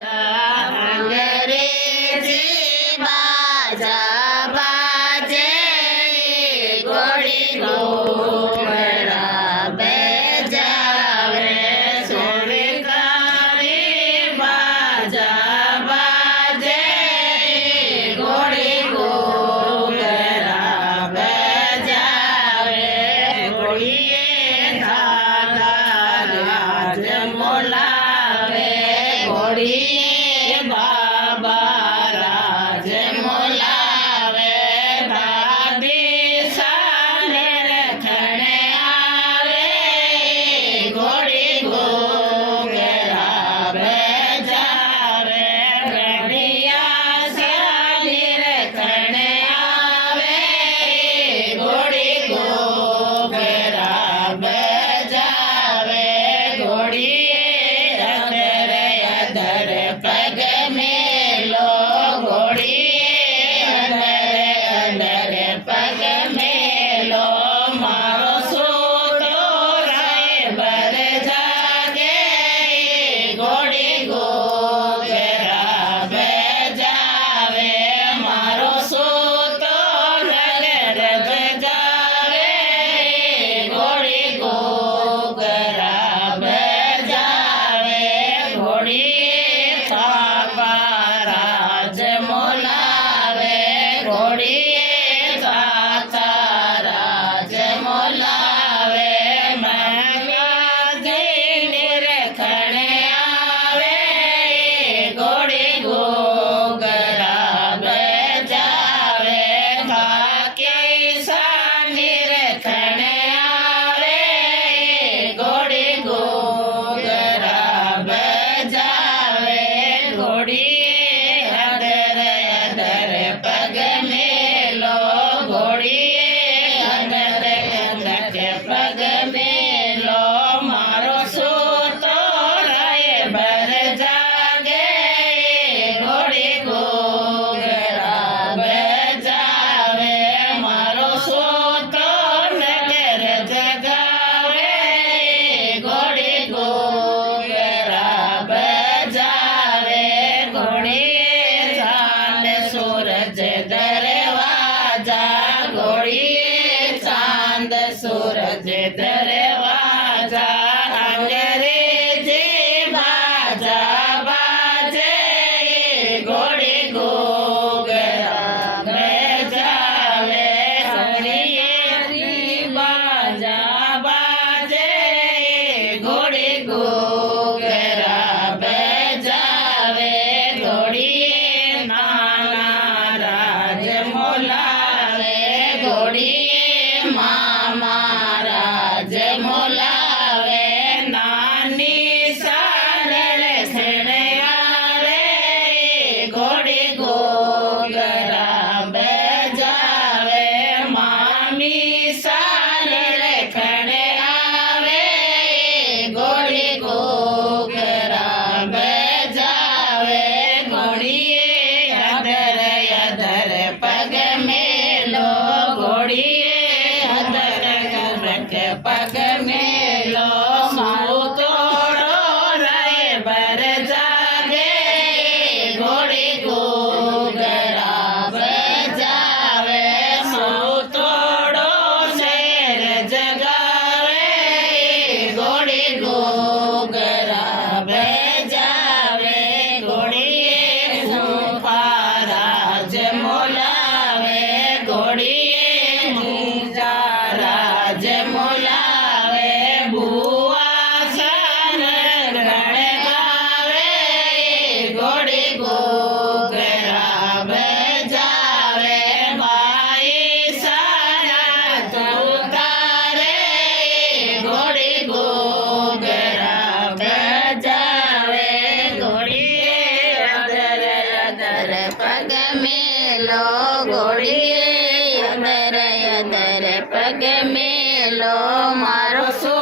અંગ્રેજી બાજા બાજે ઘોડી ઘોડા બેજાવે સોળકારી બાજા બાજે ઘોડી ઘોડા બેજાવે ઘોડીએ ધાતા રાજ મોલાવે ઘોડી सूरज दरवाजा अंग्रेजी बाजा बाजे घोड़ी घोगरा बजावे अंग्रेजी बाजा बाजे घोड़ी घोगरा बजावे घोड़ी नाना राज मोलावे घोड़ी महाराज मोलावे नानी सारल सेने आवे घोड़ी घोगरा बजावे मामी सारल खड़े आवे घोड़ी घोगरा बजावे घोड़ी अदर अदर पग मेलो घोड़ी पग मेलो माऊ तोड़ो रे बर जागे घोड़ी घोगरा बजावे माऊ तोड़ो शेर जगावे घोड़ी घोगरा बजावे घोड़ी राज मोलावे घोड़ी राज मोलावे बुआ सन गण गावे घोड़ी घोगरा बजावे माई सारा उतारे घोड़ी घोगरा बजावे घोड़ी अदर अदर पग मेलो घोड़ी अदर अदर पग मेलो मारो सो